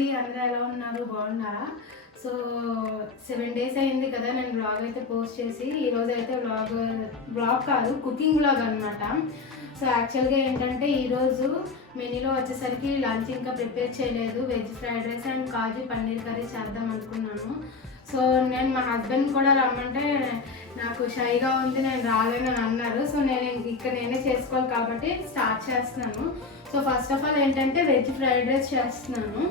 అండి, అందరూ ఎలా ఉన్నారు? బాగున్నారా? సో 7 days అయింది కదా నేను బ్లాగ్ అయితే పోస్ట్ చేసి. ఈరోజు అయితే బ్లాగ్ కాదు, కుకింగ్ బ్లాగ్ అనమాట. సో యాక్చువల్గా ఏంటంటే ఈరోజు మెనూలో వచ్చేసరికి లంచ్ ఇంకా ప్రిపేర్ చేయలేదు. Veg fried rice and kaju paneer curry చేద్దాం అనుకున్నాను. సో నేను మా హస్బెండ్ కూడా రమ్మంటే నాకు షైగా ఉంది, నేను రాలేనని అన్నారు. సో నేను ఇక్కడ నేనే చేసుకోవాలి కాబట్టి స్టార్ట్ చేస్తున్నాను. సో ఫస్ట్ ఆఫ్ ఆల్ ఏంటంటే వెజ్ ఫ్రైడ్ రైస్ చేస్తున్నాను.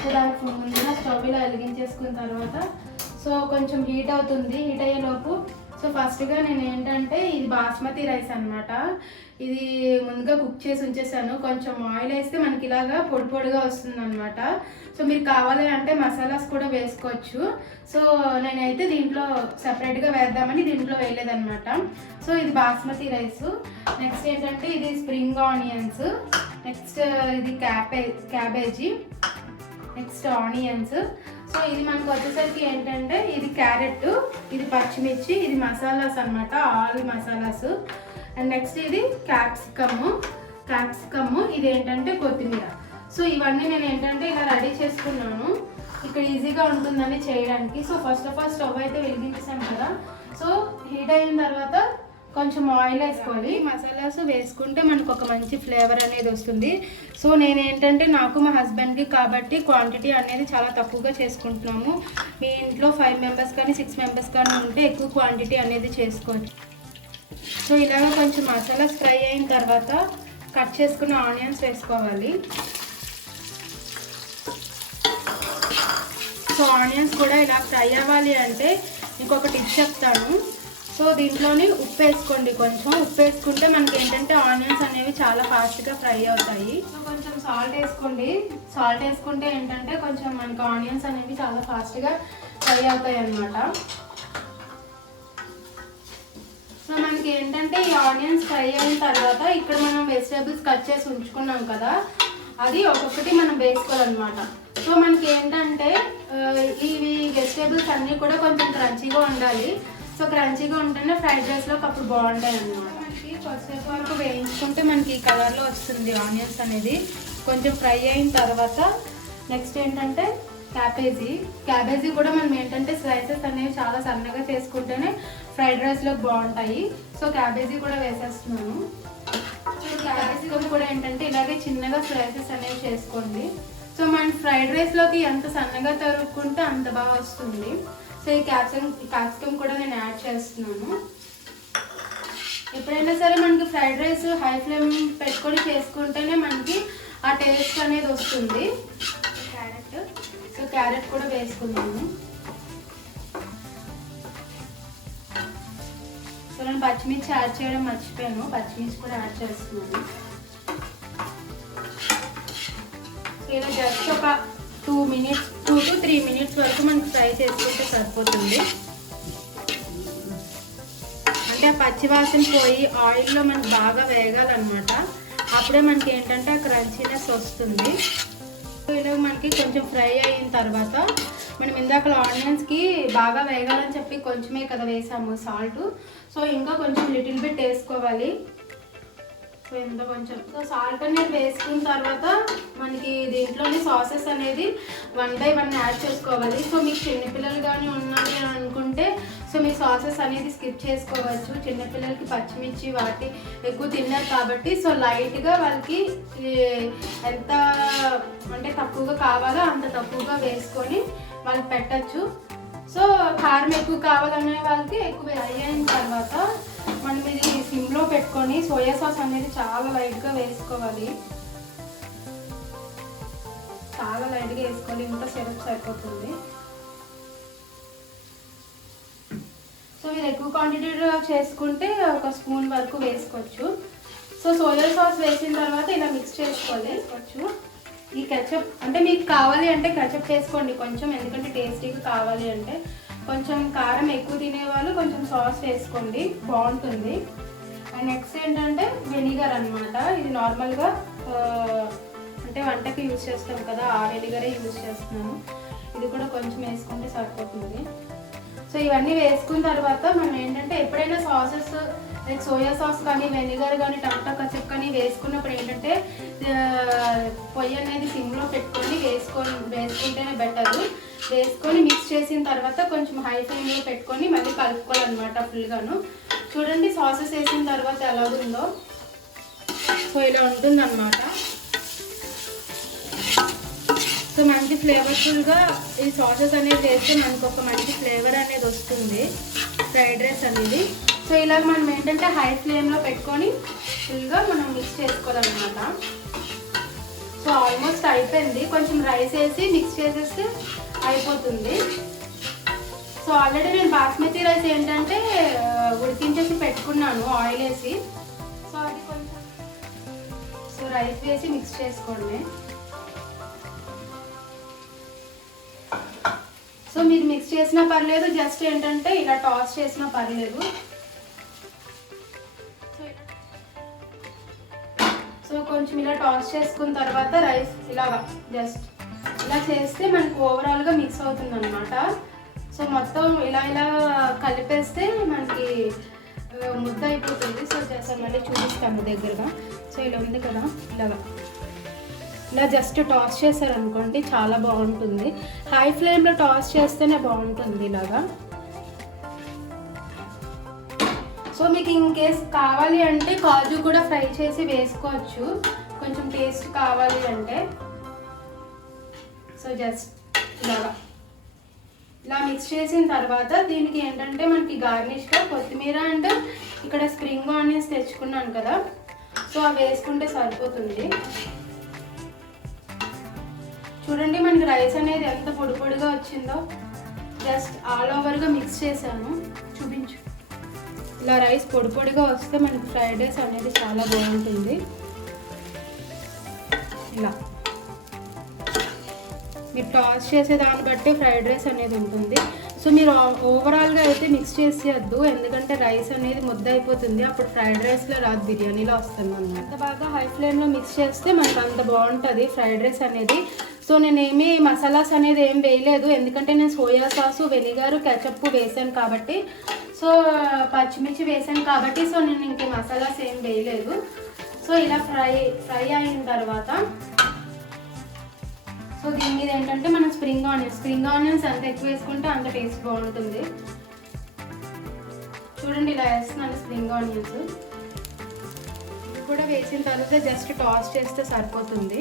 సో దానికి ముందుగా స్టవ్ ఇలా వెలిగించేసుకున్న తర్వాత సో కొంచెం హీట్ అవుతుంది. హీట్ అయ్యేలోపు సో ఫస్ట్గా నేను ఏంటంటే ఇది బాస్మతి రైస్ అనమాట. ఇది ముందుగా కుక్ చేసి ఉంచేసాను. కొంచెం ఆయిల్ వేస్తే మనకి ఇలాగా పొడి పొడిగా వస్తుంది అనమాట. సో మీరు కావాలి అంటే మసాలాస్ కూడా వేసుకోవచ్చు. సో నేనైతే దీంట్లో సపరేట్గా వేద్దామని దీంట్లో వేయలేదన్నమాట. సో ఇది బాస్మతి రైస్. నెక్స్ట్ ఏంటంటే ఇది స్ప్రింగ్ ఆనియన్స్, నెక్స్ట్ ఇది క్యాబేజీ, నెక్స్ట్ ఆనియన్స్. సో ఇది మనకు వచ్చేసరికి ఏంటంటే ఇది క్యారెట్, ఇది పచ్చిమిర్చి, ఇది మసాలాస్ అనమాట, ఆల్ మసాలాస్. అండ్ నెక్స్ట్ ఇది క్యాప్సికమ్, ఇది ఏంటంటే కొత్తిమీర. సో ఇవన్నీ నేను ఏంటంటే ఇలా రెడీ చేసుకున్నాను, ఇక్కడ ఈజీగా ఉంటుందని చేయడానికి. So first of all stove అయితే వెలిగించేసాను కదా. సో హీట్ అయిన తర్వాత కొంచెం ఆయిల్ వేసుకోవాలి. మసాలాస్ వేసుకుంటే మనకు ఒక మంచి ఫ్లేవర్ అనేది వస్తుంది. సో నేను ఏంటంటే నాకు మా హస్బెండ్కి కాబట్టి క్వాంటిటీ అనేది చాలా తక్కువగా చేసుకుంటున్నాము. మీ ఇంట్లో 5 members కానీ 6 members కానీ ఉంటే ఎక్కువ క్వాంటిటీ అనేది చేసుకోవచ్చు. సో ఇలాగ కొంచెం మసాలాస్ ఫ్రై అయిన తర్వాత కట్ చేసుకున్న ఆనియన్స్ వేసుకోవాలి. సో ఆనియన్స్ కూడా ఇలా ఫ్రై అవ్వాలి అంటే ఇంకొక టిప్ చెప్తాను. సో దీంట్లోని ఉప్పు వేసుకోండి. కొంచెం ఉప్పు వేసుకుంటే మనకి ఏంటంటే ఆనియన్స్ అనేవి చాలా ఫాస్ట్గా ఫ్రై అవుతాయి. సో కొంచెం సాల్ట్ వేసుకోండి. సాల్ట్ వేసుకుంటే ఏంటంటే కొంచెం మనకి ఆనియన్స్ అనేవి చాలా ఫాస్ట్గా ఫ్రై అవుతాయి అన్నమాట. సో మనకి ఏంటంటే ఈ ఆనియన్స్ ఫ్రై అయిన తర్వాత ఇక్కడ మనం వెజిటేబుల్స్ కట్ చేసి ఉంచుకున్నాం కదా, అది ఒక్కొక్కటి మనం వేసుకోవాలన్నమాట. సో మనకి ఏంటంటే ఇవి వెజిటేబుల్స్ అన్నీ కూడా కొంచెం క్రంచీగా ఉండాలి. సో క్రంచీగా ఉంటేనే ఫ్రైడ్ రైస్లో అప్పుడు బాగుంటాయి అన్నమాట. మనకి కొద్దిసేపు వరకు వేయించుకుంటే మనకి ఈ కలర్లో వస్తుంది ఆనియన్స్ అనేది. కొంచెం ఫ్రై అయిన తర్వాత నెక్స్ట్ ఏంటంటే క్యాబేజీ కూడా మనం ఏంటంటే స్లైసెస్ అనేవి చాలా సన్నగా చేసుకుంటేనే ఫ్రైడ్ రైస్లోకి బాగుంటాయి. సో క్యాబేజీ కూడా వేసేస్తున్నాను. క్యాబేజీ కూడా ఏంటంటే ఇలాగే చిన్నగా స్లైసెస్ అనేవి చేసుకోండి. సో మన ఫ్రైడ్ రైస్లోకి ఎంత సన్నగా తరుక్కుంటే అంత బాగా వస్తుంది. సో ఈ క్యాప్సికమ్ కూడా నేను యాడ్ చేస్తున్నాను. ఎప్పుడైనా సరే మనకి ఫ్రైడ్ రైస్ హై ఫ్లేమ్ పెట్టుకొని చేసుకుంటేనే మనకి ఆ టేస్ట్ అనేది వస్తుంది. క్యారెట్ కూడా వేసుకున్నాను. సో నేను పచ్చిమిర్చి యాడ్ చేయడం మర్చిపోయాను, పచ్చిమిర్చి కూడా యాడ్ చేస్తున్నాను. ఇలా జస్ట్ ఒక 2 to 3 minutes వరకు మనకి ఫ్రై చేసుకుంటే సరిపోతుంది. అంటే ఆ పచ్చివాసన పోయి ఆయిల్లో మనకి బాగా వేగాలన్నమాట. అప్పుడే మనకి ఏంటంటే ఆ క్రంచీనెస్ వస్తుంది. ఇలా మనకి కొంచెం ఫ్రై అయిన తర్వాత మనం ఇందాక ఆనియన్స్కి బాగా వేగాలని చెప్పి కొంచెమే కదా వేసాము సాల్ట్. సో ఇంకా కొంచెం లిటిల్ బిట్ వేసుకోవాలి. సో ఎంత కొంచెం సాల్ట్ అనేది వేసుకున్న తర్వాత మనకి దీంట్లోని సాసెస్ అనేది 1 by 1 యాడ్ చేసుకోవాలి. సో మీకు చిన్నపిల్లలు కానీ ఉన్నాయి అని అనుకుంటే సో మీ సాసెస్ అనేది స్కిప్ చేసుకోవచ్చు. చిన్నపిల్లలకి పచ్చిమిర్చి వాటి ఎక్కువ తిన్నారు కాబట్టి సో లైట్గా వాళ్ళకి ఎంత అంటే తక్కువగా కావాలో అంత తక్కువగా వేసుకొని వాళ్ళకి పెట్టచ్చు. సో కారం ఎక్కువ కావాలనే వాళ్ళకి ఎక్కువ అయిన తర్వాత మనం ఇది సిమ్లో పెట్టుకొని సోయా సాస్ అనేది చాలా లైట్గా వేసుకోవాలి. చాలా లైట్గా వేసుకోవాలి, ఇంకా సిరప్ సరిపోతుంది. సో మీరు ఎక్కువ క్వాంటిటీలో చేసుకుంటే 1 spoon వరకు వేసుకోవచ్చు. సో సోయా సాస్ వేసిన తర్వాత ఇలా మిక్స్ చేసుకోవచ్చు. ఈ కెచప్ అంటే మీకు కావాలి అంటే కెచప్ వేసుకోండి కొంచెం, ఎందుకంటే టేస్టీగా కావాలి అంటే. కొంచెం కారం ఎక్కువ తినేవాళ్ళు కొంచెం సాస్ వేసుకోండి, బాగుంటుంది. అండ్ నెక్స్ట్ ఏంటంటే వెనిగర్ అనమాట. ఇది నార్మల్గా అంటే వంటకి యూజ్ చేస్తాం కదా, ఆ వెనిగరే యూజ్ చేస్తున్నాను. ఇది కూడా కొంచెం వేసుకుంటే సరిపోతుంది. సో ఇవన్నీ వేసుకున్న తర్వాత మనం ఏంటంటే ఎప్పుడైనా సాసెస్ లైక్ సోయా సాస్ కానీ వెనిగర్ కానీ టమాటా కచప్ కానీ వేసుకున్నప్పుడు ఏంటంటే పొయ్యి అనేది సిమ్లో పెట్టుకొని వేసుకుంటేనే బెటరు. వేసుకొని మిక్స్ చేసిన తర్వాత కొంచెం హై ఫ్లేమ్లో పెట్టుకొని మళ్ళీ కలుపుకోవాలన్నమాట ఫుల్గాను. చూడండి సాసెస్ వేసిన తర్వాత ఎలా ఉందో. సో ఇలా ఉంటుందన్నమాట. సో మంచి ఫ్లేవర్ఫుల్గా ఈ సాసెస్ అనేది వేస్తే మనకు ఒక మంచి ఫ్లేవర్ అనేది వస్తుంది ఫ్రైడ్ రైస్ అనేది. సో ఇలా మనం ఏంటంటే హై ఫ్లేమ్లో పెట్టుకొని ఫుల్గా మనం మిక్స్ చేసుకోవాలన్నమాట. సో ఆల్మోస్ట్ అయిపోయింది. కొంచెం రైస్ వేసి మిక్స్ చేసేస్తే అయిపోతుంది. సో ఆల్రెడీ నేను బాస్మతి రైస్ ఏంటంటే ఉడికించేసి పెట్టుకున్నాను ఆయిల్ వేసి. సో అది కొంచెం రైస్ వేసి మిక్స్ చేసుకోండి. సో మీరు మిక్స్ చేసినా పర్లేదు, జస్ట్ ఏంటంటే ఇలా టాస్ చేసినా పర్లేదు. సో కొంచెం ఇలా టాస్ చేసుకున్న తర్వాత రైస్ ఇలాగా జస్ట్ ఇలా చేస్తే మనకు ఓవరాల్గా మిక్స్ అవుతుంది అనమాట. సో మొత్తం ఇలా ఇలా కలిపేస్తే మనకి ముద్ద అయిపోతుంది. సో జస్ట్ మళ్ళీ చూపిస్తాము దగ్గరగా. సో ఇలా ఉంది కదా, ఇలా జస్ట్ టాస్ చేశారనుకోండి చాలా బాగుంటుంది. హై ఫ్లేమ్లో టాస్ చేస్తేనే బాగుంటుంది ఇలాగా. సో మీకు ఇన్ కేస్ కావాలి అంటే కాజు కూడా ఫ్రై చేసి వేసుకోవచ్చు కొంచెం టేస్ట్ కావాలి అంటే. సో జస్ట్ ఇలా మిక్స్ చేసిన తర్వాత దీనికి ఏంటంటే మనకి గార్నిష్గా కొత్తిమీర అండ్ ఇక్కడ స్ప్రింగ్ ఆనియన్స్ తెచ్చుకున్నాను కదా, సో అవి వేసుకుంటే సరిపోతుంది. చూడండి మనకి రైస్ అనేది ఎంత పొడి పొడిగా వచ్చిందో. జస్ట్ ఆల్ ఓవర్గా మిక్స్ చేశాను, చూపించు. ఇలా రైస్ పొడి పొడిగా వస్తే మనకి ఫ్రైడ్ రైస్ అనేది చాలా బాగుంటుంది. ఇలా మీరు టాస్ చేసే దాన్ని బట్టి ఫ్రైడ్ రైస్ అనేది ఉంటుంది. సో మీరు ఓవరాల్గా అయితే మిక్స్ చేసేయద్దు, ఎందుకంటే రైస్ అనేది ముద్ద అయిపోతుంది. అప్పుడు ఫ్రైడ్ రైస్లో రాదు, బిర్యానీలో వస్తుంది అన్నమాట. అంత బాగా హై ఫ్లేమ్లో మిక్స్ చేస్తే మనకు అంత బాగుంటుంది ఫ్రైడ్ రైస్ అనేది. సో నేనేమి మసాలాస్ అనేది ఏం వేయలేదు, ఎందుకంటే నేను సోయా సాసు, వెనిగర్, కెచప్ వేసాను కాబట్టి, సో పచ్చిమిర్చి వేసాను కాబట్టి, సో నేను ఇంకే మసాలాస్ ఏం వేయలేదు. సో ఇలా ఫ్రై అయిన తర్వాత సో దీని మీద ఏంటంటే మనం స్ప్రింగ్ ఆనియన్స్ ఎంత ఎక్కువ వేసుకుంటే అంత టేస్ట్ బాగుంటుంది. చూడండి ఇలా వేస్తున్నాను స్ప్రింగ్ ఆనియన్స్. ఇది కూడా వేసిన తర్వాత జస్ట్ టాస్ చేస్తే సరిపోతుంది.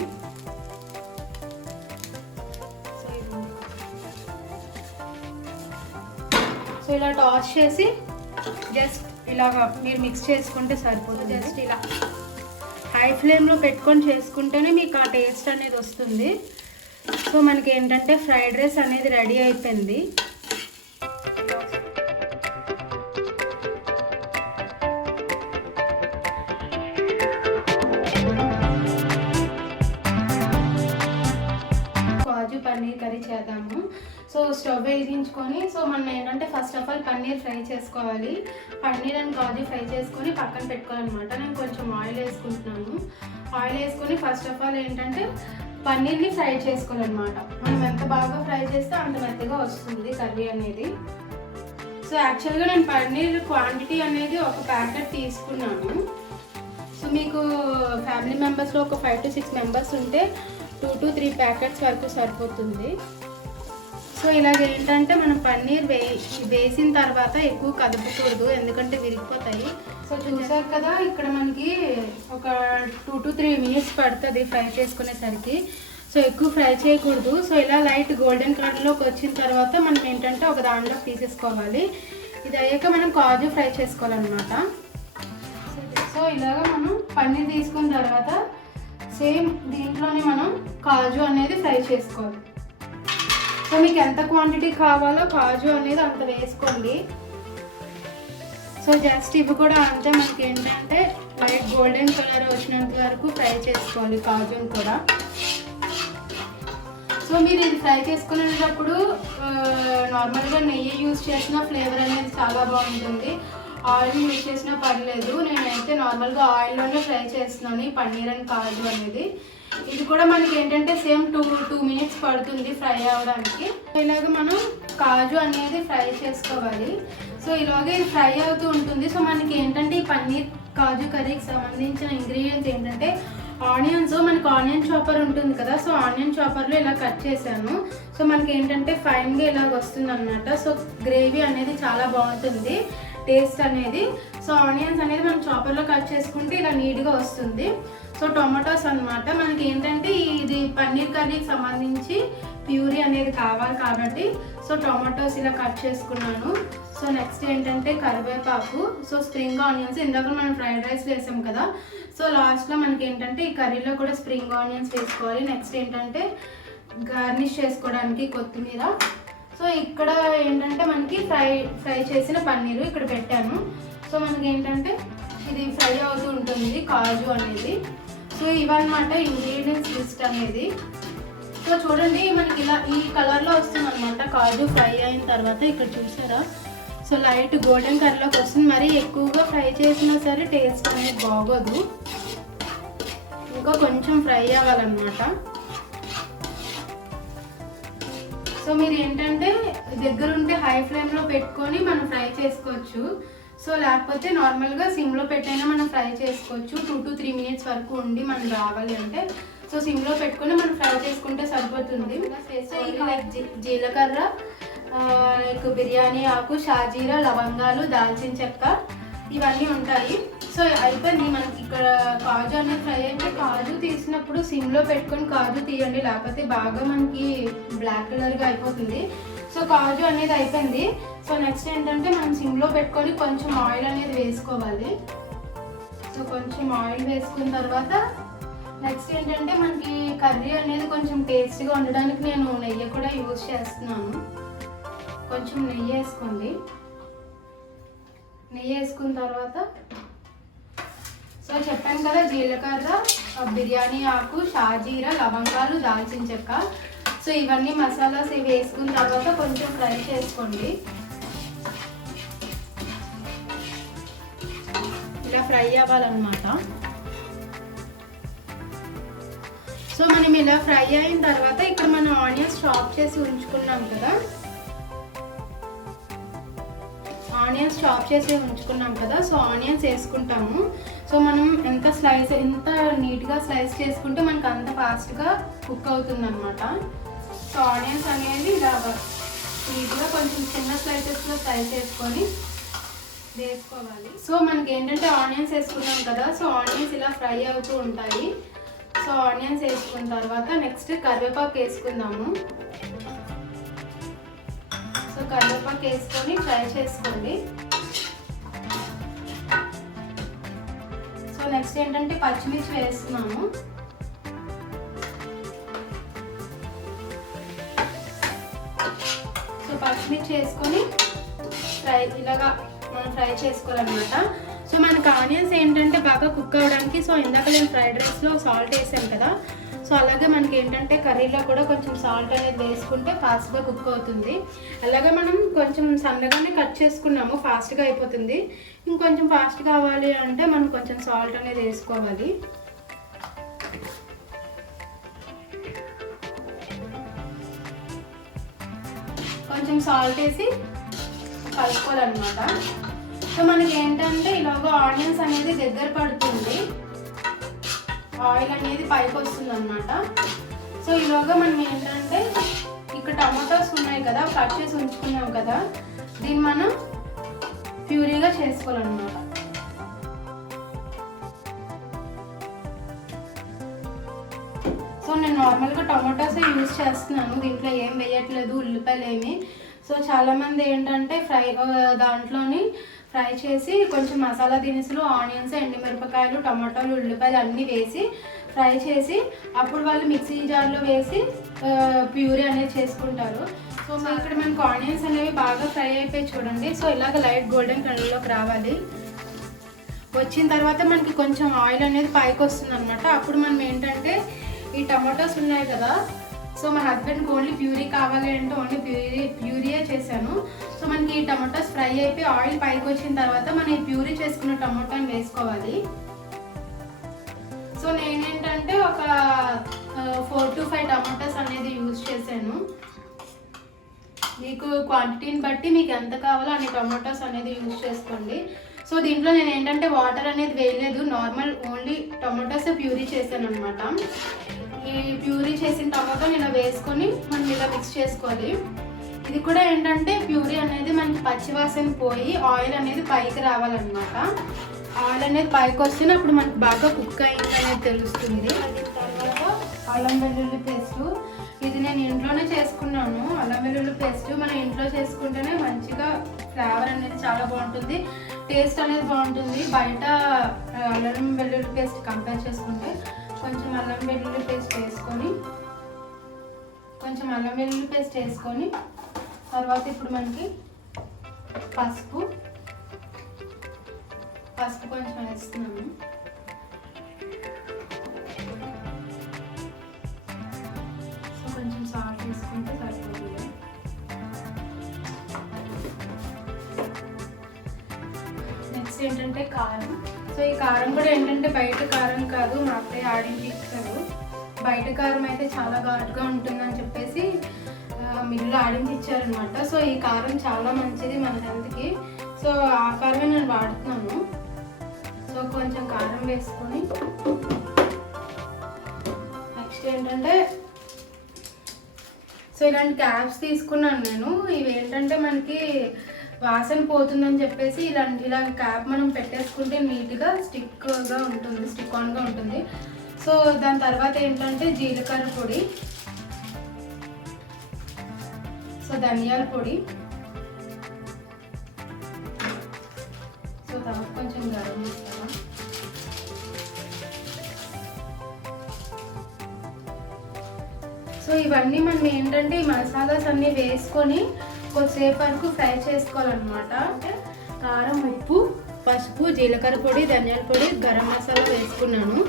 సో ఇలా టాస్ చేసి జస్ట్ ఇలాగా మీరు మిక్స్ చేసుకుంటే సరిపోతుంది. జస్ట్ ఇలా హై ఫ్లేమ్లో పెట్టుకొని చేసుకుంటేనే మీకు ఆ టేస్ట్ అనేది వస్తుంది. సో మనకి ఏంటంటే ఫ్రైడ్ రైస్ అనేది రెడీ అయిపోయింది. కాజు పన్నీర్ కర్రీ చేద్దాము. సో స్టవ్ వెలిగించుకొని, సో మనం ఏంటంటే first of all paneer fry చేసుకోవాలి. పన్నీర్ అండ్ కాజు ఫ్రై చేసుకొని పక్కన పెట్టుకోవాలన్నమాట. నేను కొంచెం ఆయిల్ వేసుకుంటున్నాను. ఆయిల్ వేసుకొని ఫస్ట్ ఆఫ్ ఆల్ ఏంటంటే పన్నీర్ని ఫ్రై చేసుకోవాలన్నమాట. మనం ఎంత బాగా ఫ్రై చేస్తే అంత మెత్తగా వస్తుంది కర్రీ అనేది. సో యాక్చువల్గా నేను పన్నీర్ క్వాంటిటీ అనేది ఒక ప్యాకెట్ తీసుకున్నాను. సో మీకు ఫ్యామిలీ మెంబర్స్లో ఒక 5 to 6 మెంబర్స్ ఉంటే 2 to 3 ప్యాకెట్స్ వరకు సరిపోతుంది. సో ఇలాగ ఏంటంటే మనం పన్నీర్ వేసిన తర్వాత ఎక్కువ కదపకూడదు, ఎందుకంటే విరిగిపోతాయి. సో చూసారు కదా, ఇక్కడ మనకి ఒక 2 to 3 minutes పడుతుంది ఫ్రై చేసుకునేసరికి. సో ఎక్కువ ఫ్రై చేయకూడదు. సో ఇలా లైట్ గోల్డెన్ కలర్లోకి వచ్చిన తర్వాత మనం ఏంటంటే ఒక దానిలో తీసేసుకోవాలి. ఇది అయ్యాక మనం కాజు ఫ్రై చేసుకోవాలన్నమాట. సో ఇలాగ మనం పన్నీర్ తీసుకున్న తర్వాత సేమ్ దీంట్లోనే మనం కాజు అనేది ఫ్రై చేసుకోవాలి. సో మీకు ఎంత క్వాంటిటీ కావాలో కాజు అనేది అంత వేసుకోండి. సో జస్ట్ ఇవి కూడా అంతే, మనకి ఏంటంటే లైట్ గోల్డెన్ కలర్ వచ్చినంత వరకు ఫ్రై చేసుకోవాలి కాజుని కూడా. సో మీరు ఇది ఫ్రై చేసుకునేటప్పుడు నార్మల్గా నెయ్యి యూజ్ చేసిన ఫ్లేవర్ అనేది చాలా బాగుంటుంది. ఆయిల్ యూజ్ చేసినా పర్లేదు. నేనైతే నార్మల్గా ఆయిల్లోనే ఫ్రై చేస్తున్నాను ఈ పన్నీర్ అండ్ కాజు అనేది. ఇది కూడా మనకి ఏంటంటే సేమ్ 2 minutes పడుతుంది ఫ్రై అవ్వడానికి. ఇలాగ మనం కాజు అనేది ఫ్రై చేసుకోవాలి. సో ఇలాగే ఫ్రై అవుతూ ఉంటుంది. సో మనకి ఏంటంటే ఈ పన్నీర్ కాజు కర్రీకి సంబంధించిన ఇంగ్రీడియంట్స్ ఏంటంటే ఆనియన్స్ మనకి ఆనియన్ చాపర్ ఉంటుంది కదా, సో ఆనియన్ చాపర్లో ఇలా కట్ చేశాను. సో మనకి ఏంటంటే ఫైన్గా ఇలాగ వస్తుంది అనమాట. సో గ్రేవీ అనేది చాలా బాగుంటుంది, టేస్ట్ అనేది. సో ఆనియన్స్ అనేది మనం చాపర్లో కట్ చేసుకుంటే ఇలా నీట్గా వస్తుంది. సో టొమాటోస్ అనమాట, మనకి ఏంటంటే ఇది పన్నీర్ కర్రీకి సంబంధించి ప్యూరీ అనేది కావాలి కాబట్టి సో టొమాటోస్ ఇలా కట్ చేసుకున్నాను. సో నెక్స్ట్ ఏంటంటే కరివేపాకు, సో స్ప్రింగ్ ఆనియన్స్ ఇందాక మనం ఫ్రైడ్ రైస్ వేసాం కదా, సో లాస్ట్లో మనకి ఏంటంటే ఈ కర్రీలో కూడా స్ప్రింగ్ ఆనియన్స్ వేసుకోవాలి. నెక్స్ట్ ఏంటంటే గార్నిష్ చేసుకోవడానికి కొత్తిమీర. సో ఇక్కడ ఏంటంటే మనకి ఫ్రై చేసిన పన్నీరు ఇక్కడ పెట్టాను. సో మనకి ఏంటంటే ఇది ఫ్రై అవుతూ ఉంటుంది కాజు అనేది. సో ఇవన్నమాట ఇంగ్రీడియంట్స్ లిస్ట్ అనేది. సో చూడండి మనకి ఇలా ఈ కలర్లో వస్తుంది అనమాట కాజు ఫ్రై అయిన తర్వాత. ఇక్కడ చూసారా, సో లైట్ గోల్డెన్ కలర్లోకి వస్తుంది. మరీ ఎక్కువగా ఫ్రై చేసినా సరే టేస్ట్ అనేది బాగోదు, ఇంకా కొంచెం ఫ్రై అవ్వాలన్నమాట. సో మీరు ఏంటంటే దగ్గరుంటే హై ఫ్లేమ్లో పెట్టుకొని మనం ఫ్రై చేసుకోవచ్చు. సో లేకపోతే నార్మల్గా సిమ్లో పెట్టైనా మనం ఫ్రై చేసుకోవచ్చు. 2 to 3 minutes వరకు ఉండి మనం రావాలి అంటే సో సిమ్లో పెట్టుకొని మనం ఫ్రై చేసుకుంటే సరిపోతుంది. సో లైక్ జీలకర్ర, లైక్ బిర్యానీ ఆకు, షాజీరా, లవంగాలు, దాల్చిన చెక్క ఇవన్నీ ఉంటాయి. సో అయిపోయింది మనకి ఇక్కడ కాజు అనేది ఫ్రై అయితే. కాజు తీసినప్పుడు సిమ్లో పెట్టుకొని కాజు తీయండి, లేకపోతే బాగా మనకి బ్లాక్ కలర్గా అయిపోతుంది. సో కాజు అనేది అయిపోయింది. సో నెక్స్ట్ ఏంటంటే మనం సిమ్లో పెట్టుకొని కొంచెం ఆయిల్ అనేది వేసుకోవాలి. సో కొంచెం ఆయిల్ వేసుకున్న తర్వాత నెక్స్ట్ ఏంటంటే మనకి కర్రీ అనేది కొంచెం టేస్టీగా ఉండడానికి నేను నెయ్యి కూడా యూజ్ చేస్తున్నాను. కొంచెం నెయ్యి వేసుకోండి. నెయ్యి వేసుకున్న తర్వాత సో చెప్పాను కదా జీలకర్ర, బిర్యానీ ఆకు, షాజీరా, లవంగాలు, దాల్చిన చెక్క. సో ఇవన్నీ మసాలాస్ ఇవి వేసుకున్న తర్వాత కొంచెం ఫ్రై చేసుకోండి. ఇలా ఫ్రై అవ్వాలన్నమాట. సో మనం ఇలా ఫ్రై అయిన తర్వాత ఇక్కడ మనం ఆనియన్స్ చాప్ చేసి ఉంచుకున్నాం కదా, సో ఆనియన్స్ వేసుకుంటాము. సో మనం ఎంత నీట్గా స్లైస్ చేసుకుంటే మనకు అంత ఫాస్ట్గా కుక్ అవుతుంది అనమాట. సో ఆనియన్స్ అనేది ఇలా నీట్గా కొంచెం చిన్న స్లైసెస్లో ఫ్రై చేసుకొని వేసుకోవాలి. సో మనకి ఏంటంటే ఆనియన్స్ వేసుకున్నాం కదా, సో ఆనియన్స్ ఇలా ఫ్రై అవుతూ ఉంటాయి. సో ఆనియన్స్ వేసుకున్న తర్వాత నెక్స్ట్ కరివేపాకు వేసుకుందాము. సో కరివేపాకు వేసుకొని ఫ్రై చేసుకోండి. సో నెక్స్ట్ ఏంటంటే పచ్చిమిర్చి వేస్తున్నాము. సో పచ్చిమిర్చి వేసుకొని ఇలాగా మనం ఫ్రై చేసుకోవాలన్నమాట. సో మనకు ఆనియన్స్ ఏంటంటే బాగా కుక్ అవ్వడానికి, సో ఇందాక నేను ఫ్రైడ్ రైస్లో సాల్ట్ వేసాను కదా, సో అలాగే మనకి ఏంటంటే కర్రీలో కూడా కొంచెం సాల్ట్ అనేది వేసుకుంటే ఫాస్ట్గా కుక్ అవుతుంది. అలాగే మనం కొంచెం సన్నగానే కట్ చేసుకున్నాము, ఫాస్ట్గా అయిపోతుంది. ఇంకొంచెం ఫాస్ట్ కావాలి అంటే మనం కొంచెం సాల్ట్ అనేది వేసుకోవాలి. కొంచెం సాల్ట్ వేసి కలుపుకోవాలన్నమాట. సో మనకి ఏంటంటే ఇలాగ ఆనియన్స్ అనేది దగ్గర పడుతుంది, ఆయిల్ అనేది పైకి వస్తుంది అనమాట. సో ఇలాగా మనం ఏంటంటే ఇక్కడ టమాటోస్ ఉన్నాయి కదా, కట్ చేసి ఉంచుకున్నాం కదా, దీన్ని మనం ప్యూరీగా చేసుకోవాలన్నమాట. సో నేను నార్మల్గా టమాటోసే యూజ్ చేస్తున్నాను, దీంట్లో ఏం వేయట్లేదు, ఉల్లిపాయలు ఏమి. సో చాలామంది ఏంటంటే దాంట్లోని ఫ్రై చేసి కొంచెం మసాలా దినుసులు, ఆనియన్స్, ఎండుమిరపకాయలు, టమాటాలు, ఉల్లిపాయలు అన్నీ వేసి ఫ్రై చేసి అప్పుడు వాళ్ళు మిక్సీ జార్లో వేసి ప్యూరీ అనేది చేసుకుంటారు. సో ఇక్కడ మనకు ఆనియన్స్ అనేవి బాగా ఫ్రై అయిపోయి చూడండి. సో ఇలాగ లైట్ గోల్డెన్ కలర్లోకి రావాలి. వచ్చిన తర్వాత మనకి కొంచెం ఆయిల్ అనేది పైకి వస్తుంది అనమాట. అప్పుడు మనం ఏంటంటే ఈ టమాటోస్ ఉన్నాయి కదా, సో మా హస్బెండ్కి ఓన్లీ ప్యూరీ కావాలి అంటే ఓన్లీ ప్యూరీయే చేశాను. సో మనకి ఈ టమాటోస్ ఫ్రై అయిపోయి ఆయిల్ పైకి వచ్చిన తర్వాత మనం ఈ ప్యూరీ చేసుకున్న టమాటాని వేసుకోవాలి. సో నేనేంటంటే ఒక 4 to 5 టమాటోస్ అనేది యూజ్ చేశాను. మీకు క్వాంటిటీని బట్టి మీకు ఎంత కావాలో అన్ని టమాటోస్ అనేది యూజ్ చేసుకోండి. సో దీంట్లో నేను ఏంటంటే వాటర్ అనేది వేయలేదు, నార్మల్ ఓన్లీ టొమాటోస్ ప్యూరీ చేశాను అనమాట. ఈ ప్యూరీ చేసిన టమాటో నేను వేసుకొని మనం ఇలా మిక్స్ చేసుకోవాలి. ఇది కూడా ఏంటంటే ప్యూరీ అనేది మనకి పచ్చివాసన పోయి ఆయిల్ అనేది పైకి రావాలన్నమాట. ఆయిల్ అనేది పైకి వస్తేనే అప్పుడు మనకి బాగా కుక్ అయింది అనేది తెలుస్తుంది. అది తర్వాత అల్లం వెల్లుల్లి పేస్టు, ఇది నేను ఇంట్లోనే చేసుకున్నాను. అల్లం వెల్లుల్లి పేస్ట్ మనం ఇంట్లో చేసుకుంటేనే మంచిగా ఫ్లేవర్ అనేది చాలా బాగుంటుంది, టేస్ట్ అనేది బాగుంటుంది. బయట అల్లం వెల్లుల్లి పేస్ట్ కంపేర్ చేసుకుంటే కొంచెం అల్లం వెల్లుల్లి పేస్ట్ వేసుకొని తర్వాత ఇప్పుడు మనకి పసుపు కొంచెం వేస్తున్నాము. సో కొంచెం సాల్ట్ వేసుకుంటే సరిపోతుంది. నెక్స్ట్ ఏంటంటే కారం. సో ఈ కారం కూడా ఏంటంటే బయట కారం కాదు, మా అత్తయ్య ఆడించి ఇస్తారు. బయట కారం అయితే చాలా ఘాటుగా ఉంటుందని చెప్పేసి మిల్లు ఆడించి ఇచ్చారనమాట. సో ఈ కారం చాలా మంచిది మన హెల్త్కి. సో ఆ కారమే నేను వాడుతున్నాను. సో కొంచెం కారం వేసుకొని నెక్స్ట్ ఏంటంటే సో ఇలాంటి క్యాప్స్ తీసుకున్నాను నేను. ఇవి ఏంటంటే మనకి వాసన పోతుందని చెప్పేసి ఇలా క్యాప్ మనం పెట్టేసుకుంటే నీట్గా స్టిక్ ఆన్గా ఉంటుంది. సో దాని తర్వాత ఏంటంటే జీలకర్ర పొడి, సో ధనియాల పొడి, సో తర్వాత కొంచెం గరం మసాలా, సో ఇవన్నీ మనం ఏంటంటే ఈ మసాలాస్ అన్నీ వేసుకొని కొద్దిసేపు వరకు ఫ్రై చేసుకోవాలన్నమాట. అంటే కారం, ఉప్పు, పసుపు, జీలకర్ర పొడి, ధనియాల పొడి, గరం మసాలా వేసుకున్నాను.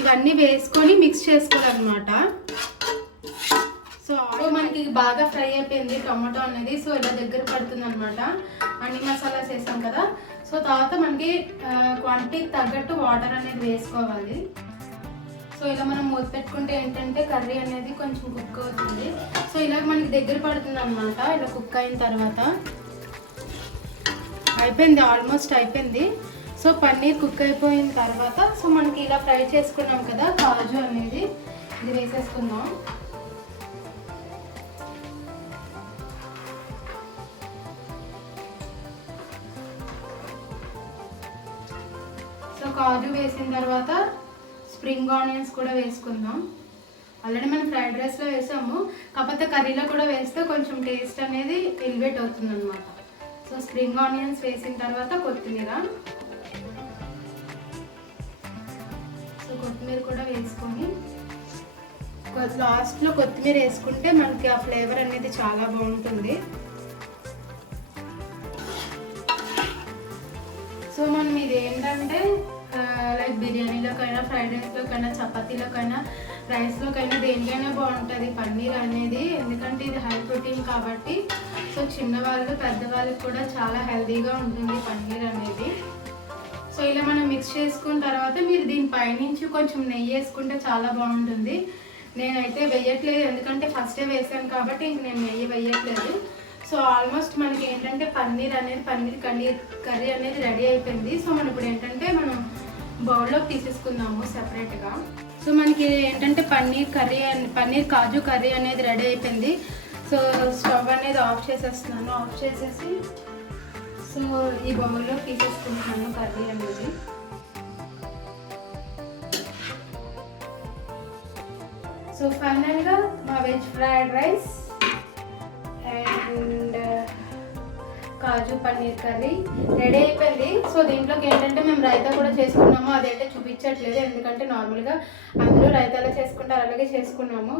ఇవన్నీ వేసుకొని మిక్స్ చేసుకోవాలన్నమాట. సో మనకి బాగా ఫ్రై అయిపోయింది టమాటో అనేది. సో ఇలా దగ్గర పడుతుంది అనమాట. అన్ని మసాలాస్ వేసాం కదా. సో తర్వాత మనకి క్వాంటిటీకి తగ్గట్టు వాటర్ అనేది వేసుకోవాలి. సో ఇలా మనం మూత పెట్టుకుంటే ఏంటంటే కర్రీ అనేది కొంచెం కుక్ అవుతుంది. సో ఇలా మనకి దగ్గర పడుతుంది అనమాట. ఇలా కుక్ అయిన తర్వాత అయిపోయింది, ఆల్మోస్ట్ అయిపోయింది. సో పన్నీర్ కుక్ అయిపోయిన తర్వాత సో మనకి ఇలా ఫ్రై చేసుకున్నాం కదా కాజు అనేది, ఇది వేసేసుకుందాం. సో కాజు వేసిన తర్వాత స్ప్రింగ్ ఆనియన్స్ కూడా వేసుకుందాం. ఆల్రెడీ మనం ఫ్రైడ్ రైస్లో వేసాము, కాకపోతే కర్రీలో కూడా వేస్తే కొంచెం టేస్ట్ అనేది ఎలివేట్ అవుతుంది అనమాట. సో స్ప్రింగ్ ఆనియన్స్ వేసిన తర్వాత కొత్తిమీర, సో కొత్తిమీర కూడా వేసుకొని లాస్ట్లో కొత్తిమీర వేసుకుంటే మనకి ఆ ఫ్లేవర్ అనేది చాలా బాగుంటుంది. సో మనం ఇది ఏంటంటే లైక్ బిర్యానీలోకైనా, ఫ్రైడ్ రైస్లోకైనా, చపాతీలోకైనా, రైస్లోకైనా దేనికైనా బాగుంటుంది పన్నీర్ అనేది. ఎందుకంటే ఇది హై ప్రోటీన్ కాబట్టి సో చిన్నవాళ్ళు పెద్దవాళ్ళకి కూడా చాలా హెల్తీగా ఉంటుంది పన్నీర్ అనేది. సో ఇలా మనం మిక్స్ చేసుకున్న తర్వాత మీరు దీని పైనుంచి కొంచెం నెయ్యి వేసుకుంటే చాలా బాగుంటుంది. నేనైతే వేయట్లేదు, ఎందుకంటే ఫస్టే వేసాను కాబట్టి ఇంక నేను నెయ్యి వేయట్లేదు. సో ఆల్మోస్ట్ మనకి ఏంటంటే పన్నీర్ కర్రీ అనేది రెడీ అయిపోయింది. సో మనం ఇప్పుడు ఏంటంటే మనం బౌల్లోకి తీసేసుకుందాము సెపరేట్గా. సో మనకి ఏంటంటే పన్నీర్ కాజు కర్రీ అనేది రెడీ అయిపోయింది. సో స్టవ్ అనేది ఆఫ్ చేసేస్తున్నాను. ఆఫ్ చేసేసి సో ఈ బౌల్లో తీసేసుకుంటున్నాను కర్రీ అనేది. సో ఫైనల్గా మా veg fried rice and kaju paneer curry ready అయిపోయింది. సో దీంట్లోకి ఏంటంటే మేము రైతా కూడా చేసుకున్నాము, అదైతే చూపించట్లేదు ఎందుకంటే నార్మల్గా అందరూ రైతాలో చేసుకుంటారు, అలాగే చేసుకున్నాము.